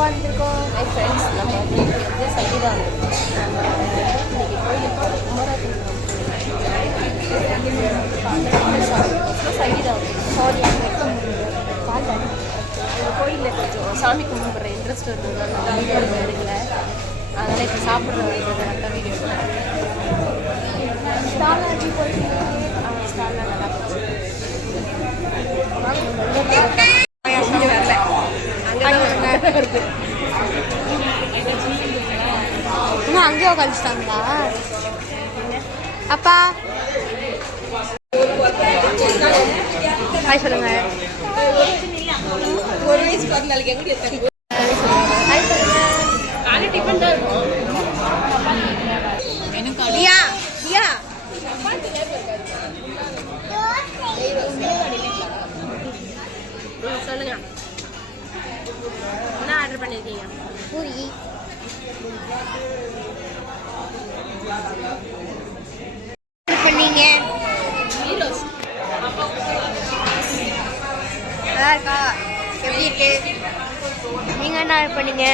வந்திருக்கோம் hi friends நம்ம இன்னைக்கு வந்து சங்கீதா இன்னைக்கு கோயிலுக்கு சங்கீதா சாரி அங்கே இருக்க முடியல கோயிலில் கொஞ்சம் சாமி கும்பிட்ற இன்ட்ரெஸ்ட் இருந்ததுனால வீடியோ எடுக்கல அதனால் இப்போ சாப்பிட்ற இது மட்டும் வீடியோ ஸ்டால் எப்படி போயிட்டு நல்லா போச்சு இங்கே வரல அங்கே வருது இன்னும் அங்கேயே உட்காந்துட்டாங்களா அப்பா பூரி. பண்ணீங்க. இருக்கா எப்படி இருக்கு? நீங்க என்ன பண்ணீங்க?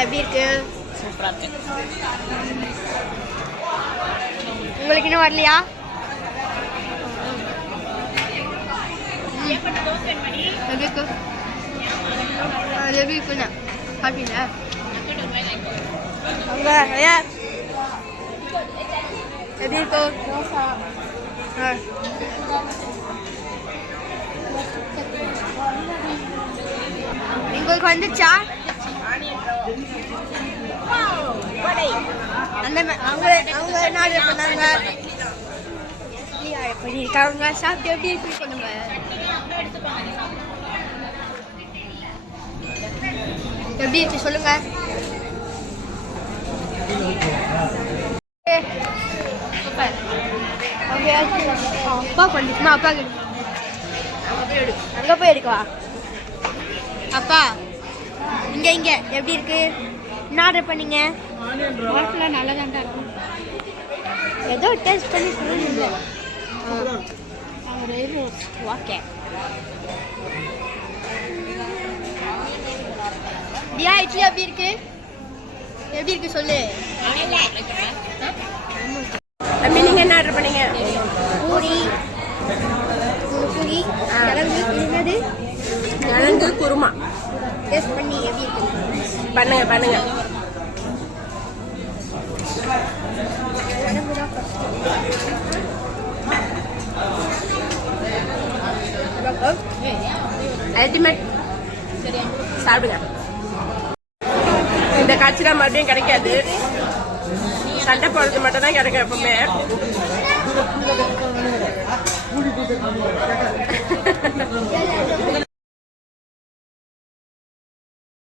எப்படி இருக்கு? உங்களுக்கு இன்னும் வரலையா? எப்படி இருக்கு? அது எப்படி இருக்குண்ணா சாப்பிட்டீங்களா அங்க ஐயா எப்படி இருக்கு ஆ. உங்களுக்கு வந்துச்சா அந்த மா- அவங்க அவங்க என்ன ஆர்டர் பண்ணாங்க இட்லி ஆர்டர் பண்ணியிருக்காங்க சாப்பிட்டு எப்படி இருக்கு சொல்லுங்க எப்படி இருக்கு சொல்லுங்க. அப்பா பண்ணிச்சுமா அப்பா அங்கே போய் எடுக்கவா? அப்பா இங்க இங்க எப்படி இருக்கு? என்ன ஆர்டர் பண்ணீங்க? நல்லா தான்டா இருக்கும். ஏதோ டேஸ்ட் பண்ணி சொல்லுங்க. ஓகே தியா இட்லி எப்படி இருக்கு எப்படி இருக்கு சொல்லு தம்பி நீங்கள் என்ன ஆர்டர் பண்ணீங்க? பூரி. பூரி கிழங்கு என்னது? கிழங்கு குருமா. டேஸ்ட் பண்ணி எப்படி இருக்கு பண்ணுங்க பண்ணுங்க. அல்டிமேட் சாப்பிடுங்க. இந்த காட்சியெல்லாம் மறுபடியும் கிடைக்காது. சண்டை போடுறது மட்டும் தான் கிடைக்கும் எப்பவுமே.